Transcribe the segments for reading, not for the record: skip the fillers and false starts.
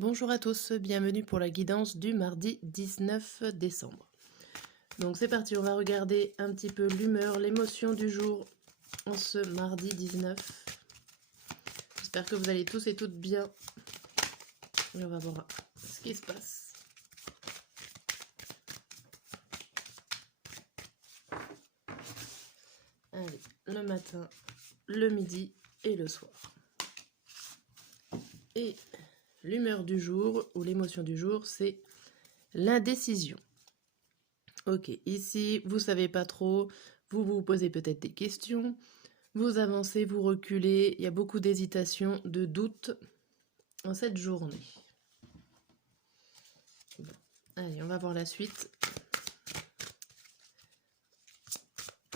Bonjour à tous, bienvenue pour la guidance du mardi 19 décembre. Donc c'est parti, on va regarder un petit peu l'humeur, l'émotion du jour en ce mardi 19. J'espère que vous allez tous et toutes bien. Et on va voir ce qui se passe. Allez, le matin, le midi et le soir. Et l'humeur du jour ou l'émotion du jour, c'est l'indécision. Ok, ici, vous savez pas trop, vous vous posez peut-être des questions, vous avancez, vous reculez, il y a beaucoup d'hésitation, de doute en cette journée. Bon. Allez, on va voir la suite.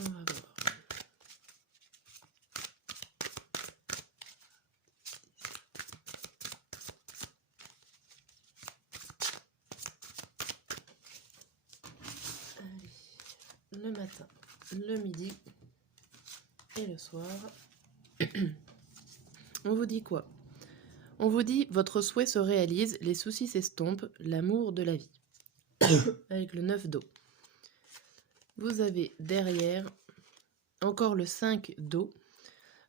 On va voir. Allez, le matin, le midi et le soir. On vous dit quoi? On vous dit votre souhait se réalise, les soucis s'estompent, l'amour de la vie. Avec le 9 d'eau. Vous avez derrière encore le 5 d'eau.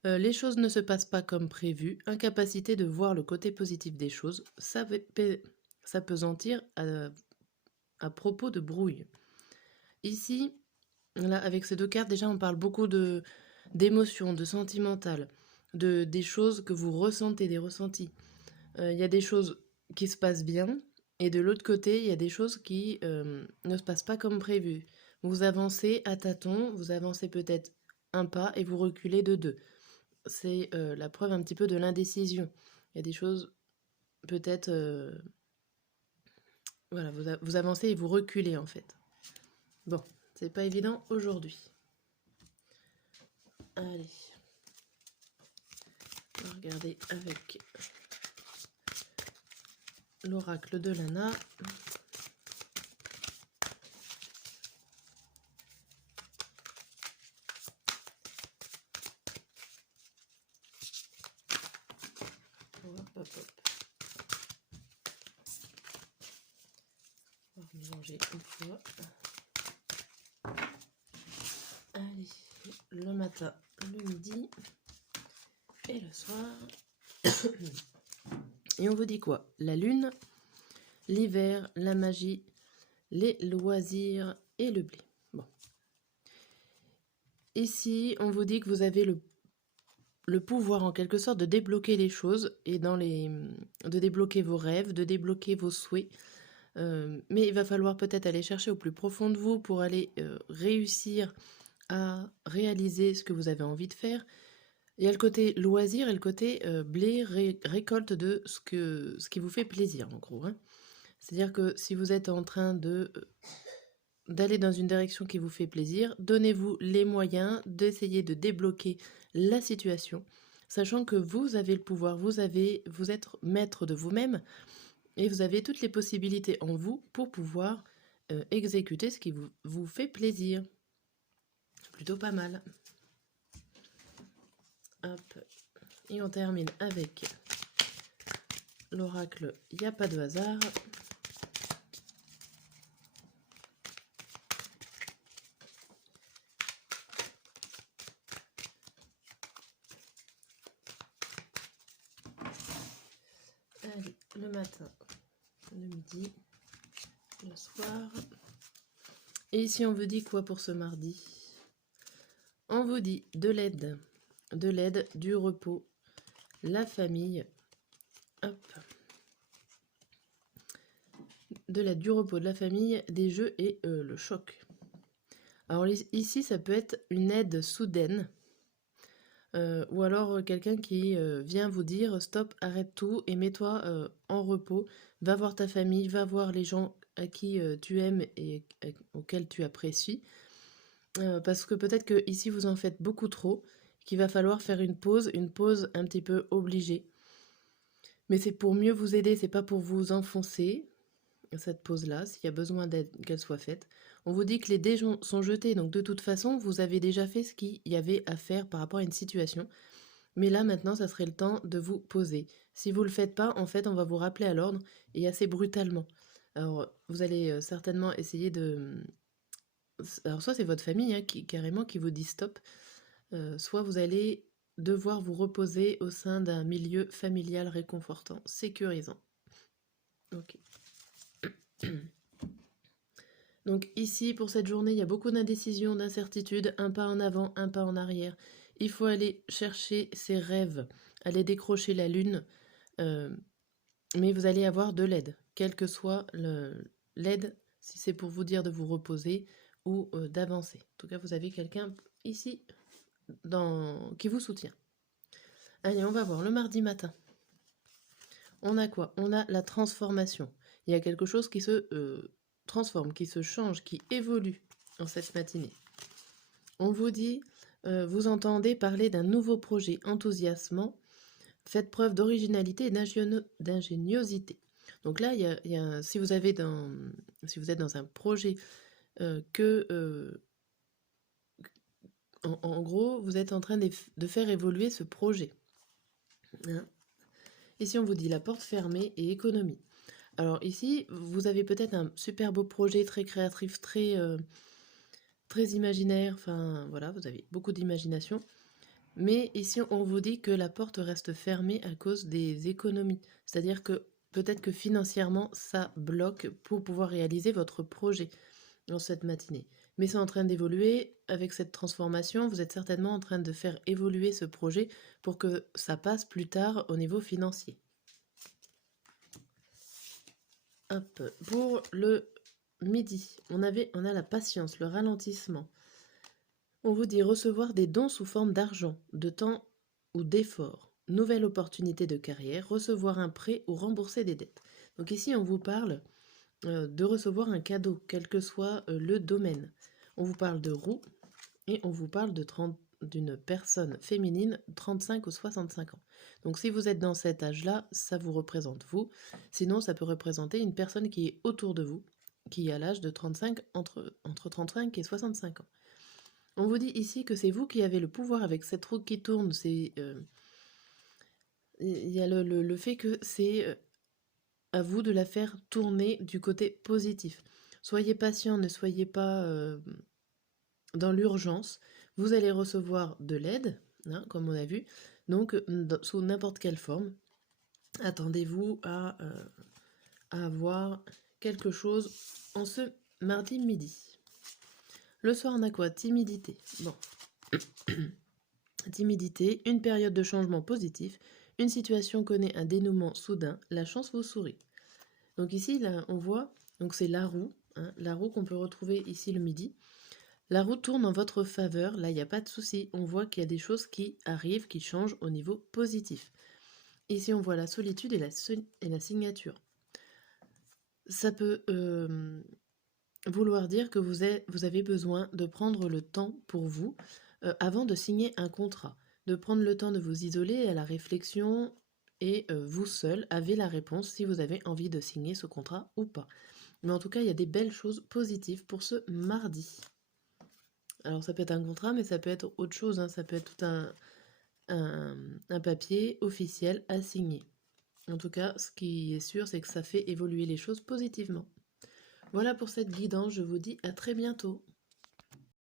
Les choses ne se passent pas comme prévu. Incapacité de voir le côté positif des choses. S'apesantir à propos de brouille. Ici, là, avec ces deux cartes, déjà, on parle beaucoup d'émotions, de sentimental, des choses que vous ressentez, des ressentis. Il y a des choses qui se passent bien, et de l'autre côté, il y a des choses qui ne se passent pas comme prévu. Vous avancez à tâtons, vous avancez peut-être un pas et vous reculez de deux. C'est la preuve un petit peu de l'indécision. Il y a des choses, peut-être, voilà, vous avancez et vous reculez en fait. Bon, c'est pas évident aujourd'hui. Allez, on va regarder avec l'oracle de Lana. Hop, hop, hop. On va mélanger une fois. Allez, le matin, le midi et le soir. Et on vous dit quoi? La lune, l'hiver, la magie, les loisirs et le blé. Bon. Ici, on vous dit que vous avez le pouvoir en quelque sorte de débloquer les choses et de débloquer vos rêves, de débloquer vos souhaits. Mais il va falloir peut-être aller chercher au plus profond de vous pour aller réussir à réaliser ce que vous avez envie de faire. Il y a le côté loisir et le côté blé, récolte de ce qui vous fait plaisir en gros. Hein. C'est-à-dire que si vous êtes en train d'aller dans une direction qui vous fait plaisir, donnez-vous les moyens d'essayer de débloquer la situation, sachant que vous avez le pouvoir, vous êtes maître de vous-même et vous avez toutes les possibilités en vous pour pouvoir exécuter ce qui vous fait plaisir. Plutôt pas mal. Hop. Et on termine avec l'oracle, il n'y a pas de hasard. Allez, le matin, le midi, le soir. Et ici, on vous dit quoi pour ce mardi? On vous dit de l'aide, du repos, la famille, hop, de l'aide, du repos, de la famille, des jeux et le choc. Alors ici, ça peut être une aide soudaine, ou alors quelqu'un qui vient vous dire stop, arrête tout et mets-toi en repos, va voir ta famille, va voir les gens à qui tu aimes et auxquels tu apprécies, parce que peut-être que ici vous en faites beaucoup trop, qu'il va falloir faire une pause un petit peu obligée. Mais c'est pour mieux vous aider, c'est pas pour vous enfoncer, cette pause-là, s'il y a besoin d'aide, qu'elle soit faite. On vous dit que les dés sont jetés, donc de toute façon, vous avez déjà fait ce qu'il y avait à faire par rapport à une situation. Mais là, maintenant, ça serait le temps de vous poser. Si vous ne le faites pas, en fait, on va vous rappeler à l'ordre et assez brutalement. Alors, vous allez certainement essayer de... Alors, soit c'est votre famille carrément qui vous dit stop, soit vous allez devoir vous reposer au sein d'un milieu familial réconfortant, sécurisant. Ok. Donc ici, pour cette journée, il y a beaucoup d'indécision, d'incertitude, un pas en avant, un pas en arrière. Il faut aller chercher ses rêves, aller décrocher la lune, euh, mais vous allez avoir de l'aide, quelle que soit l'aide, si c'est pour vous dire de vous reposer ou d'avancer. En tout cas, vous avez quelqu'un ici qui vous soutient. Allez, on va voir le mardi matin. On a quoi? On a la transformation. Il y a quelque chose qui se transforme, qui se change, qui évolue en cette matinée. On vous dit, vous entendez parler d'un nouveau projet enthousiasmant, faites preuve d'originalité et d'ingéniosité. Donc là, si vous êtes dans un projet en gros, vous êtes en train de faire évoluer ce projet. Hein. Ici, on vous dit la porte fermée et économie. Alors ici, vous avez peut-être un super beau projet, très créatif, très imaginaire, enfin voilà, vous avez beaucoup d'imagination. Mais ici, on vous dit que la porte reste fermée à cause des économies. C'est-à-dire que peut-être que financièrement, ça bloque pour pouvoir réaliser votre projet dans cette matinée. Mais c'est en train d'évoluer. Avec cette transformation, vous êtes certainement en train de faire évoluer ce projet pour que ça passe plus tard au niveau financier. Hop. Pour le midi, on a la patience, le ralentissement. On vous dit recevoir des dons sous forme d'argent, de temps ou d'effort. Nouvelle opportunité de carrière, recevoir un prêt ou rembourser des dettes. Donc ici, on vous parle de recevoir un cadeau, quel que soit le domaine. On vous parle de roue et on vous parle d'une personne féminine 35 ou 65 ans. Donc si vous êtes dans cet âge-là, ça vous représente vous. Sinon, ça peut représenter une personne qui est autour de vous, qui a l'âge de 35, entre 35 et 65 ans. On vous dit ici que c'est vous qui avez le pouvoir avec cette roue qui tourne. Il y a le fait que c'est à vous de la faire tourner du côté positif. Soyez patient, ne soyez pas dans l'urgence. Vous allez recevoir de l'aide, hein, comme on a vu, donc sous n'importe quelle forme. Attendez-vous à avoir quelque chose en ce mardi midi. Le soir, on a quoi? Timidité. Bon. Timidité, une période de changement positif, une situation connaît un dénouement soudain, la chance vous sourit. Donc ici, là, on voit, donc c'est la roue, hein, la roue qu'on peut retrouver ici le midi. La roue tourne en votre faveur, là il n'y a pas de souci, on voit qu'il y a des choses qui arrivent, qui changent au niveau positif. Ici on voit la solitude et la signature. Ça peut vouloir dire que vous avez besoin de prendre le temps pour vous avant de signer un contrat, de prendre le temps de vous isoler à la réflexion et vous seul avez la réponse si vous avez envie de signer ce contrat ou pas. Mais en tout cas, il y a des belles choses positives pour ce mardi. Alors ça peut être un contrat, mais ça peut être autre chose, hein. Ça peut être tout un papier officiel à signer. En tout cas, ce qui est sûr, c'est que ça fait évoluer les choses positivement. Voilà pour cette guidance, je vous dis à très bientôt.